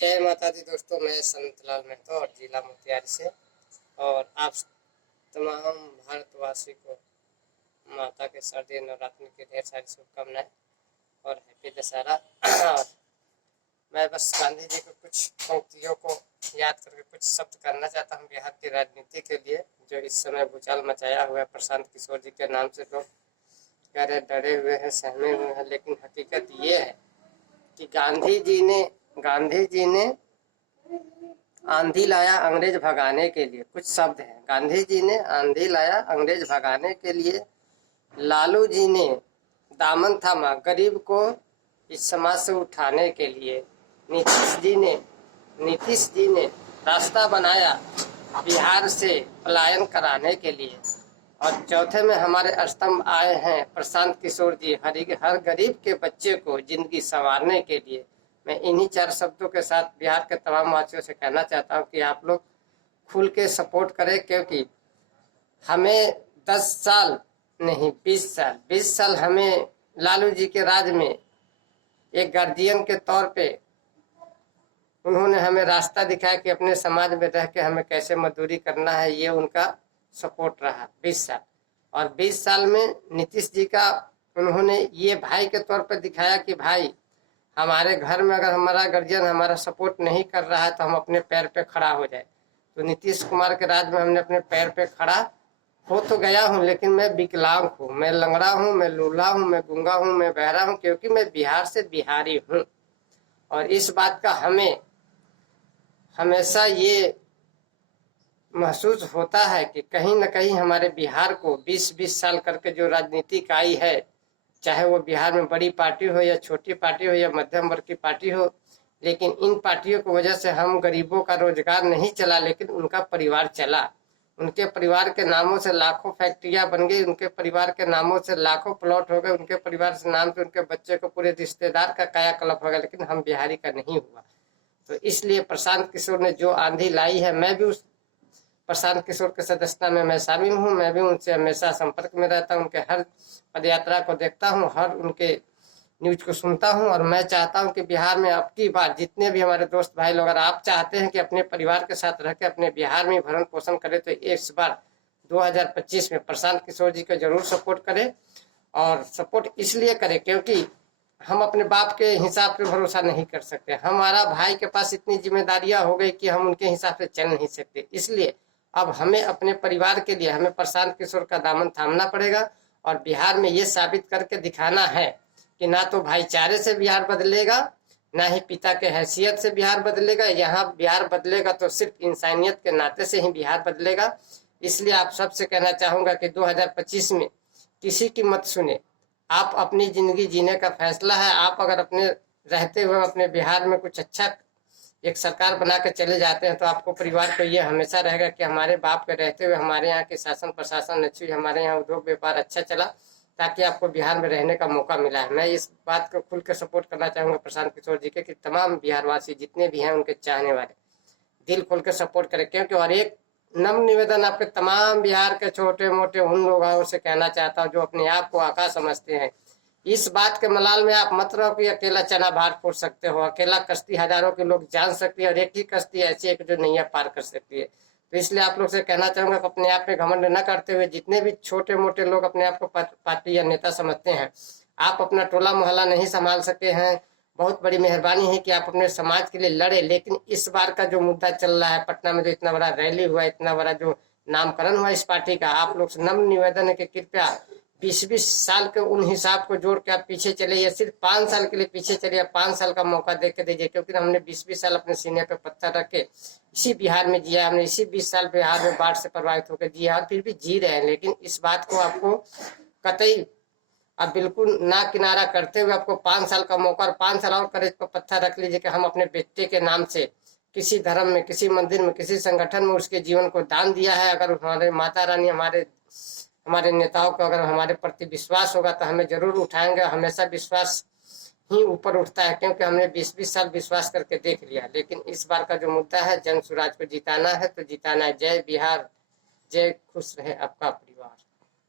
जय माता दी दोस्तों, मैं संतलाल मेहतो और जिला मोतिहारी से। और आप तमाम भारतवासी को माता के शारदीय नवरात्रि की ढेर सारी शुभकामनाएं और हैप्पी दशहरा। और मैं बस गांधी जी के कुछ पंक्तियों को याद करके कुछ शब्द करना चाहता हूं बिहार की राजनीति के लिए, जो इस समय भूचाल मचाया हुआ है। प्रशांत किशोर जी के नाम से लोग कह रहे डरे हुए हैं, सहमे हुए हैं, लेकिन हकीकत ये है कि गांधी जी ने आंधी लाया अंग्रेज भगाने के लिए। कुछ शब्द हैं, गांधी जी ने आंधी लाया अंग्रेज भगाने के लिए, लालू जी ने दामन थामा गरीब को इस समाज से उठाने के लिए, नीतीश जी ने रास्ता बनाया बिहार से पलायन कराने के लिए, और चौथे में हमारे स्तंभ आए हैं प्रशांत किशोर जी, हर गरीब के बच्चे को जिंदगी संवारने के लिए। मैं इन्हीं 4 शब्दों के साथ बिहार के तमाम वासियों से कहना चाहता हूं कि आप लोग खुल के सपोर्ट करें, क्योंकि हमें 10 साल नहीं 20 साल हमें लालू जी के राज में एक गार्जियन के तौर पे उन्होंने हमें रास्ता दिखाया कि अपने समाज में रह के हमें कैसे मजदूरी करना है। ये उनका सपोर्ट रहा 20 साल। और 20 साल में नीतीश जी का उन्होंने ये भाई के तौर पर दिखाया कि भाई हमारे घर में अगर हमारा गार्जियन हमारा सपोर्ट नहीं कर रहा है तो हम अपने पैर पे खड़ा हो जाए। तो नीतीश कुमार के राज में हमने अपने पैर पे खड़ा हो तो गया हूँ, लेकिन मैं विकलांग हूँ, मैं लंगड़ा हूँ, मैं लूला हूँ, मैं गूंगा हूँ, मैं बहरा हूँ, क्योंकि मैं बिहार से बिहारी हूँ। और इस बात का हमें हमेशा ये महसूस होता है कि कहीं न कहीं हमारे बिहार को 20-20 साल करके जो राजनीति आई है, चाहे वो बिहार में बड़ी पार्टी हो या छोटी पार्टी हो या मध्यम वर्ग की पार्टी हो, लेकिन इन पार्टियों की वजह से हम गरीबों का रोजगार नहीं चला, लेकिन उनका परिवार चला। उनके परिवार के नामों से लाखों फैक्ट्रियां बन गई, उनके परिवार के नामों से लाखों प्लॉट हो गए, उनके परिवार से नाम से उनके बच्चे को पूरे रिश्तेदार का कायाकल्प हो गया, लेकिन हम बिहारी का नहीं हुआ। तो इसलिए प्रशांत किशोर ने जो आंधी लाई है, मैं भी उस प्रशांत किशोर के सदस्यता में मैं शामिल हूँ। मैं भी उनसे हमेशा संपर्क में रहता हूँ, उनके हर पदयात्रा को देखता हूँ, हर उनके न्यूज को सुनता हूँ। और मैं चाहता हूँ कि बिहार में अब की बार जितने भी हमारे दोस्त भाई लोग, अगर आप चाहते हैं कि अपने परिवार के साथ रह के अपने बिहार में भरण पोषण करें, तो इस बार 2025 में प्रशांत किशोर जी को जरूर सपोर्ट करें। और सपोर्ट इसलिए करें क्योंकि हम अपने बाप के हिसाब पे भरोसा नहीं कर सकते। हमारा भाई के पास इतनी जिम्मेदारियां हो गई कि हम उनके हिसाब से चल नहीं सकते। इसलिए अब हमें अपने परिवार के लिए हमें प्रशांत किशोर का दामन थामना पड़ेगा और बिहार में ये साबित करके दिखाना है कि ना तो भाईचारे से बिहार बदलेगा, ना ही पिता के हैसियत से बिहार बदलेगा। यहाँ बिहार बदलेगा तो सिर्फ इंसानियत के नाते से ही बिहार बदलेगा। इसलिए आप सबसे कहना चाहूँगा कि 2025 में किसी की मत सुने, आप अपनी जिंदगी जीने का फैसला है। आप अगर अपने रहते हुए अपने बिहार में कुछ अच्छा एक सरकार बना के चले जाते हैं, तो आपको परिवार को ये हमेशा रहेगा कि हमारे बाप के रहते हुए हमारे यहाँ के शासन प्रशासन अच्छी, हमारे यहाँ उद्योग व्यापार अच्छा चला, ताकि आपको बिहार में रहने का मौका मिला है। मैं इस बात को खुल के सपोर्ट करना चाहूँगा प्रशांत किशोर जी के कि तमाम बिहारवासी जितने भी हैं उनके चाहने वाले दिल खोल के सपोर्ट करें। क्योंकि और एक नम्र निवेदन आपके तमाम बिहार के छोटे मोटे उन लोगों से कहना चाहता हूँ जो अपने आप को आका समझते हैं, इस बात के मलाल में आप मत रहो कि अकेला चना भार फोड़ सकते हो। अकेला कश्ती हजारों के लोग जान सकती है और एक ही कश्ती ऐसी है जो नैया पार कर सकती है। तो इसलिए आप लोग से कहना चाहूंगा कि अपने आप पे घमंड न करते हुए, जितने भी छोटे मोटे लोग अपने आप को पार्टी या नेता समझते हैं, आप अपना टोला मोहल्ला नहीं संभाल सके हैं, बहुत बड़ी मेहरबानी है कि आप अपने समाज के लिए लड़े। लेकिन इस बार का जो मुद्दा चल रहा है, पटना में जो इतना बड़ा रैली हुआ, इतना बड़ा जो नामकरण हुआ इस पार्टी का, आप लोग से नम्र निवेदन है कि कृपया 20-20 साल के उन हिसाब को जोड़ के आप पीछे चले, या सिर्फ 5 साल के लिए पीछे चले, 5 साल का मौका दे के दीजिए। क्योंकि हमने 20-20 साल अपने सीने पे पत्थर रख के इसी बिहार में जिया, हमने इसी 20 साल बिहार में बाढ़ से प्रभावित होकर जिया और फिर भी जी रहे हैं। लेकिन इस बात को आपको कतई अब बिल्कुल ना किनारा करते हुए आपको 5 साल का मौका और 5 साल और करेज पर पत्थर रख लीजिए कि हम अपने बेटे के नाम से किसी धर्म में, किसी मंदिर में, किसी संगठन में उसके जीवन को दान दिया है। अगर हमारे माता रानी हमारे नेताओं को अगर हमारे प्रति विश्वास होगा तो हमें जरूर उठाएंगे। हमेशा विश्वास ही ऊपर उठता है, क्योंकि हमने 20-20 साल विश्वास करके देख लिया। लेकिन इस बार का जो मुद्दा है, जन स्वराज को जिताना है तो जिताना है। जय बिहार, जय खुश रहे आपका परिवार।